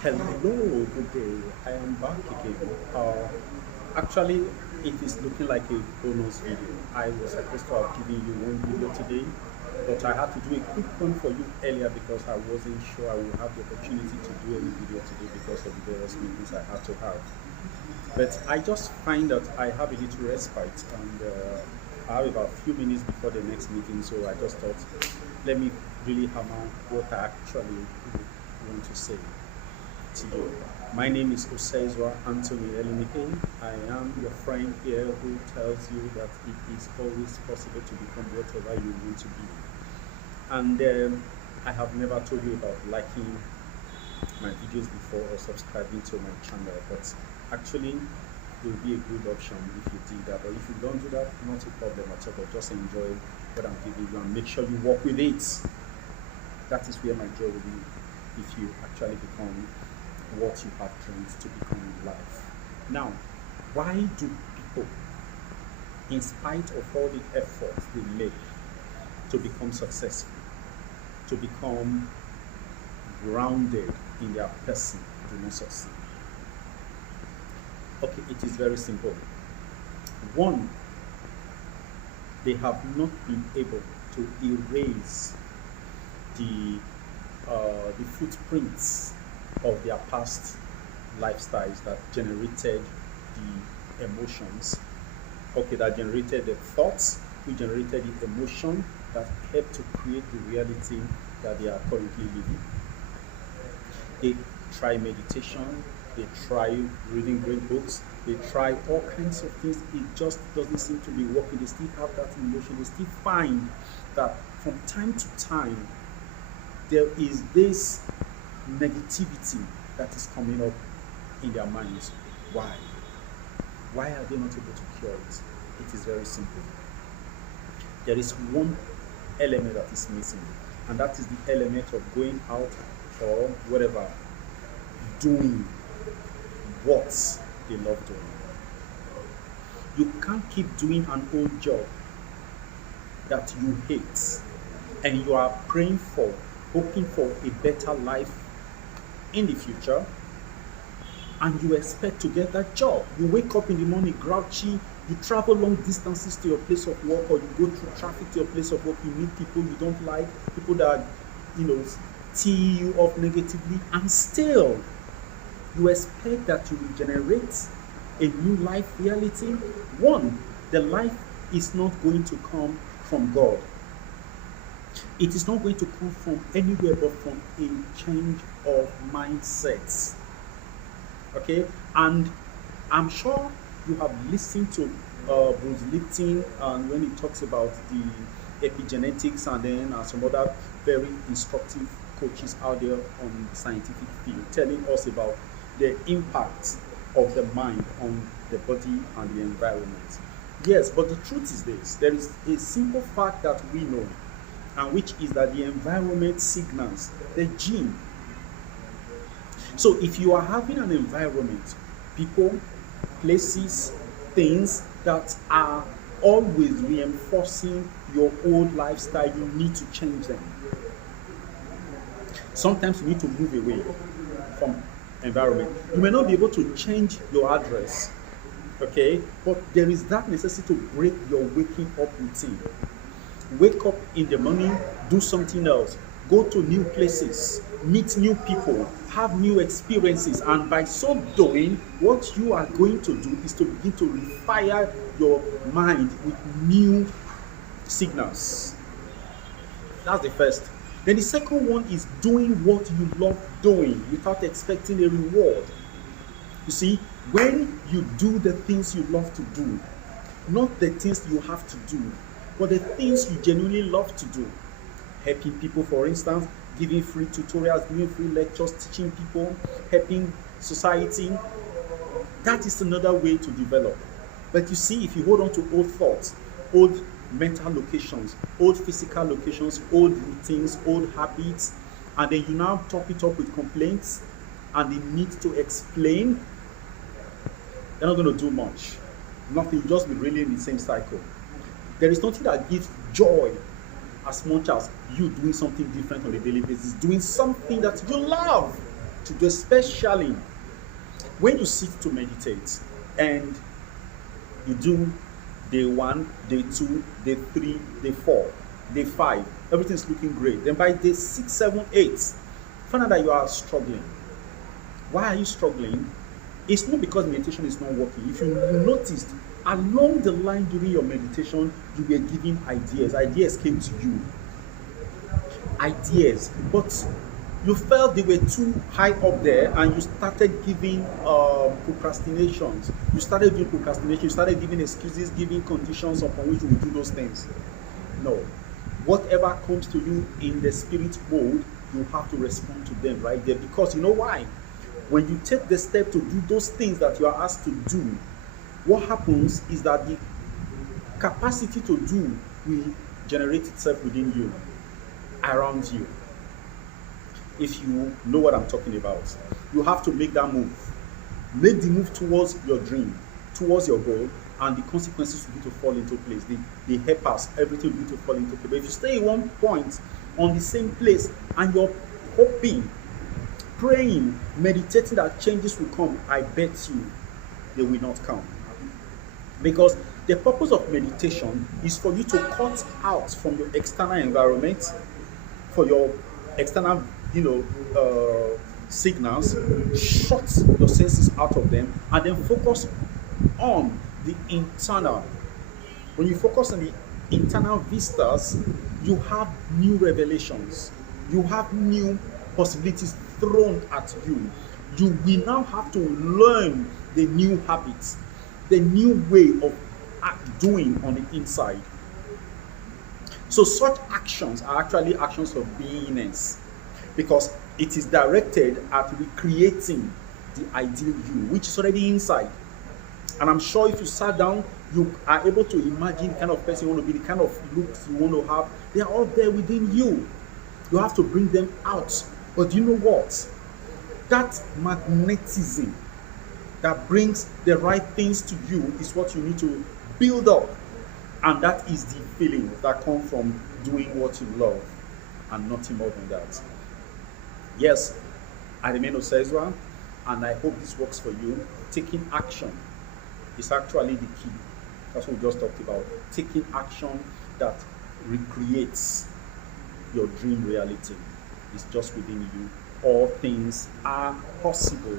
Hello, good day. I am back again. Actually, it is looking like a bonus video. I was supposed to have given you one video today, but I had to do a quick one for you earlier because I wasn't sure I would have the opportunity to do any video today because of the various meetings I had to have. But I just find that I have a little respite and I have about a few minutes before the next meeting, so I just thought, let me really hammer what I actually want to say to you. My name is Osezwa Anthony Elinike. I am your friend here who tells you that it is always possible to become whatever you want to be. And I have never told you about liking my videos before or subscribing to my channel, but actually it will be a good option if you do that. But if you don't do that, not a problem at all, but just enjoy what I'm giving you and make sure you work with it. That is where my joy will be if you actually become what you have dreamed to become in life. Now, why do people, in spite of all the efforts they make to become successful, to become grounded in their person, do not succeed? Okay, it is very simple. One, they have not been able to erase the footprints of their past lifestyles that generated the emotions, okay, that generated the thoughts, which generated the emotion that helped to create the reality that they are currently living. They try meditation, they try reading great books, they try all kinds of things. It just doesn't seem to be working. They still have that emotion. They still find that from time to time there is this negativity that is coming up in their minds. Why? Why are they not able to cure it? It is very simple. There is one element that is missing, and that is the element of going out or whatever, doing what they love doing. You can't keep doing an old job that you hate and you are praying for, hoping for a better life in the future, and you expect to get that job. You wake up in the morning grouchy, you travel long distances to your place of work, or you go through traffic to your place of work, you meet people you don't like, people that tee you up negatively, and still you expect that you will generate a new life reality. One, the life is not going to come from God. It is not going to come from anywhere but from a change of mindsets. Okay? And I'm sure you have listened to Bruce Lipton and when he talks about the epigenetics and then some other very instructive coaches out there on the scientific field telling us about the impact of the mind on the body and the environment. Yes, but the truth is this. There is a simple fact that we know, and which is that the environment signals the gene. So if you are having an environment, people, places, things that are always reinforcing your old lifestyle, you need to change them. Sometimes you need to move away from environment. You may not be able to change your address, okay, but there is that necessity to break your waking up routine. Wake up in the morning, do something else, go to new places, meet new people, have new experiences, and by so doing, what you are going to do is to begin to refire your mind with new signals. That's the first. Then the second one is doing what you love doing without expecting a reward. You see, when you do the things you love to do, not the things you have to do, but the things you genuinely love to do, helping people, for instance, giving free tutorials, giving free lectures, teaching people, helping society, that is another way to develop. But you see, if you hold on to old thoughts, old mental locations, old physical locations, old routines, old habits, and then you now top it up with complaints and the need to explain, you're not going to do much. Nothing, you'll just be really in the same cycle. There is nothing that gives joy as much as you doing something different on a daily basis, doing something that you love. to do, especially when you sit to meditate and you do day one, day two, day three, day four, day five, everything's looking great. Then by day six, seven, eight, find out that you are struggling. Why are you struggling? It's not because meditation is not working. If you noticed, along the line during your meditation, you were giving ideas. Ideas came to you. Ideas. But you felt they were too high up there and you started giving procrastinations. You started doing procrastination. You started giving excuses, giving conditions upon which you will do those things. No. Whatever comes to you in the spirit mode, you have to respond to them right there. Because you know why? When you take the step to do those things that you are asked to do, what happens is that the capacity to do will generate itself within you, around you. If you know what I'm talking about, you have to make that move. Make the move towards your dream, towards your goal, and the consequences will be to fall into place. The helpers, everything will be to fall into place. But if you stay in one point on the same place and you're hoping, praying, meditating that changes will come, I bet you they will not come. Because the purpose of meditation is for you to cut out from your external environment, for your external, signals, shut your senses out of them, and then focus on the internal. When you focus on the internal vistas, you have new revelations, you have new possibilities thrown at you. You will now have to learn the new habits, the new way of doing on the inside. So such actions are actually actions of beingness, because it is directed at recreating the ideal you, which is already inside. And I'm sure if you sat down, you are able to imagine the kind of person you want to be, the kind of looks you want to have. They are all there within you. You have to bring them out. But you know what? That magnetism that brings the right things to you is what you need to build up. And that is the feeling that comes from doing what you love and nothing more than that. Yes, I remain Osezwa, and I hope this works for you. Taking action is actually the key. That's what we just talked about. Taking action that recreates your dream reality is just within you. All things are possible